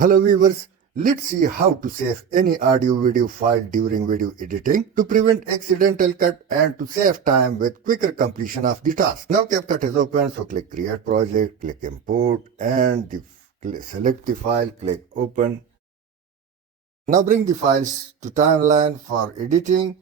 Hello viewers, let's see how to save any audio video file during video editing to prevent accidental cut and to save time with quicker completion of the task. Now CapCut is open, so click create project, click import and select the file, click open. Now bring the files to timeline for editing.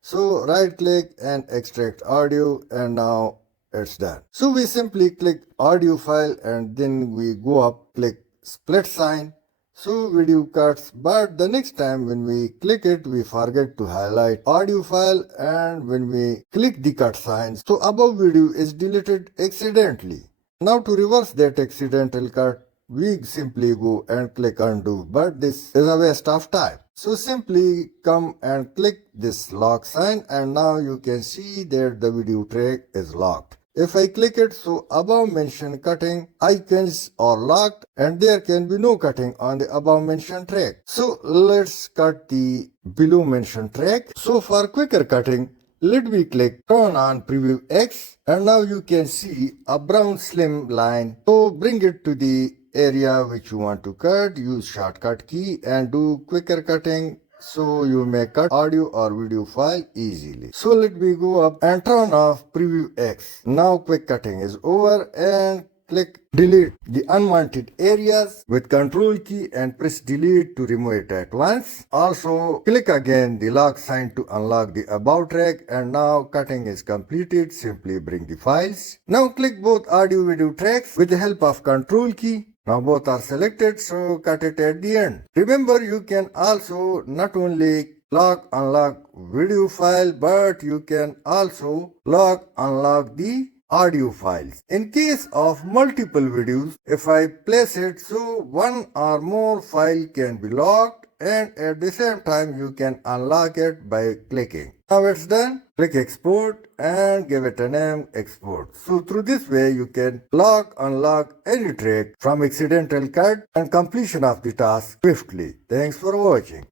So right click and extract audio, and now it's done. So we simply click audio file and then we go up, click split sign. So video cuts, but the next time when we click it, we forget to highlight audio file, and when we click the cut sign, so above video is deleted accidentally. Now to reverse that accidental cut, we simply go and click undo, but this is a waste of time. So simply come and click this lock sign, and now you can see that the video track is locked. If I click it, so above mentioned cutting icons are locked and there can be no cutting on the above mentioned track. So let's cut the below mentioned track. So for quicker cutting, let me click turn on preview X, and now you can see a brown slim line. So bring it to the area which you want to cut, use shortcut key and do quicker cutting, so you may cut audio or video file easily. So let me go up and turn off preview X. Now quick cutting is over, and click delete the unwanted areas with control key and press delete to remove it at once. Also click again the lock sign to unlock the above track, and now cutting is completed. Simply bring the files. Now click both audio video tracks with the help of control key. Now both are selected, so cut it at the end. Remember, you can also not only unlock video file, but you can also unlock the audio files. In case of multiple videos, if I place it, so one or more file can be locked, and at the same time you can unlock it by clicking. Now it's done. Click export and give it a name export. So through this way you can unlock any track from accidental cut and completion of the task swiftly. Thanks for watching.